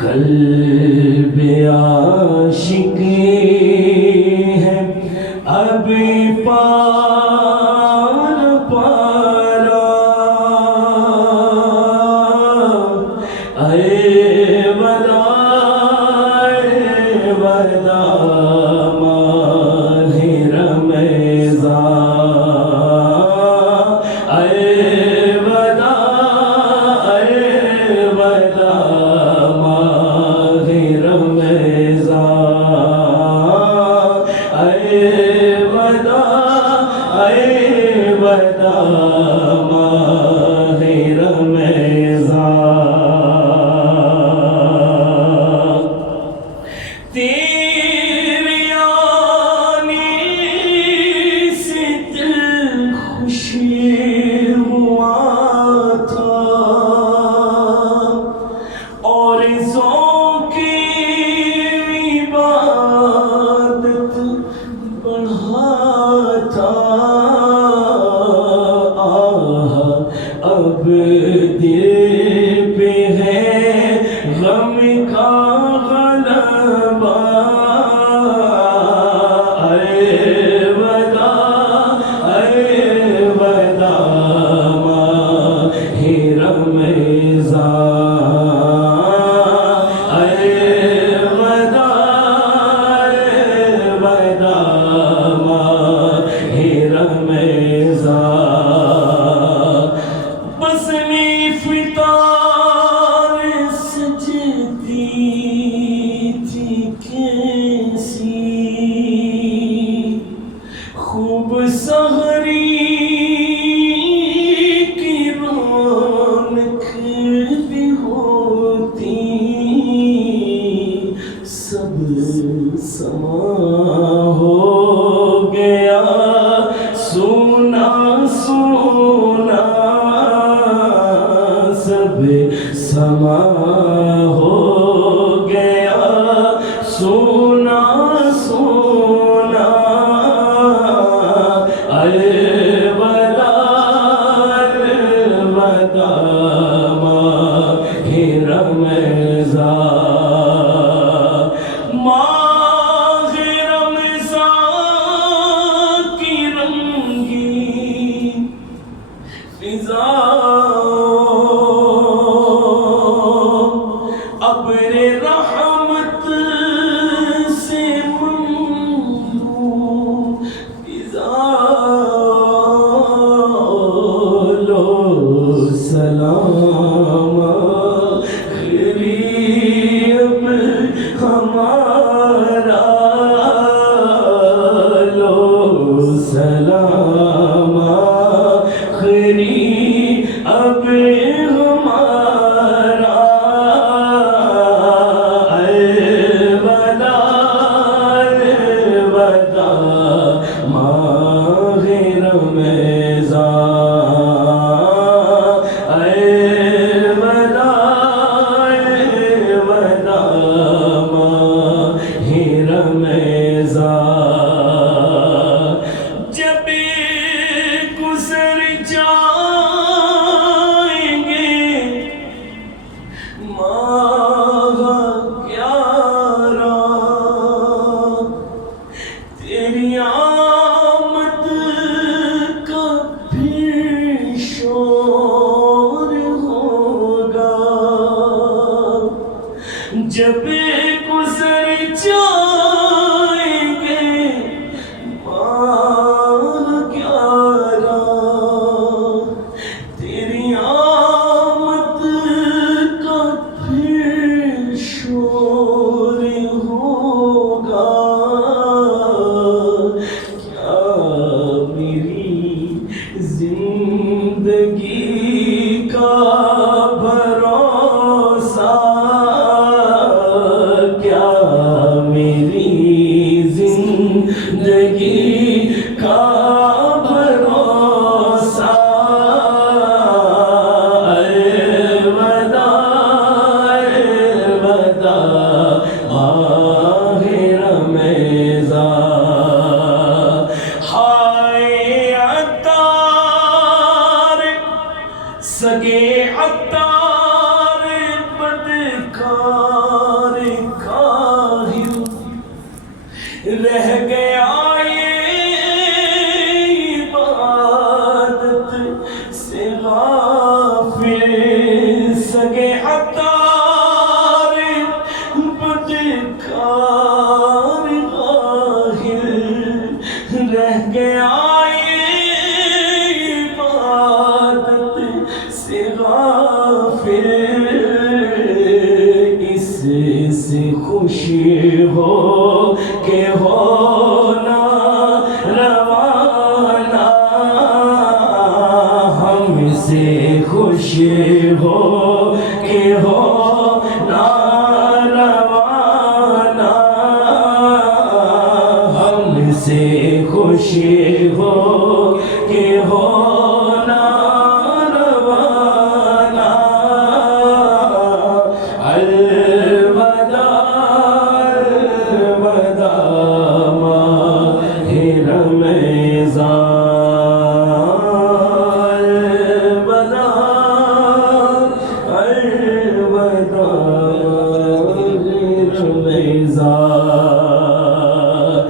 قلب عاشق ہے اب پار پارا، اے وداع ماہ رمضان، اے وداع ماہ رمضان، اے وداع ماہ رمضان، تیرے آنے سے دل خوش ہوا تھا اور ذوقے عبادت بڑھا تھا، اب دل پہ ہے غم کا غلبہ، اے وداع ماہ رمضان، اے وداع ماہ رمضان، بس میں فطار سجدی تھی کیسی، خوب سحری کی رونق بھی ہوتی، سب سما ہو گیا سونا سونا، سب سما ہو گیا سونا سونا، اے وداع ماہ رمضان، ماہ رمضان کی رنگین فضا، ابر رحمت سے مملو فضا، لو سلام قریب ہمارا، لو سلام قریب اب ہمارا، اے وداع ماہ رمضان، اے وداع ماہ رمضان، جب گزر جائیں گے ماہ گیارہ، تیری آمد کا پھر شور ہوگا، جب گزر جائیں گے ماہ گیارہ، تیری آمد کا پھر شور ہوگا، کیا میری زندگی کا بھروسہ، کیا میری زندگی کا بھروسہ، اے وداع ماہ رمضان، ہائے عطار سگے عطار بدکار خوشی ہو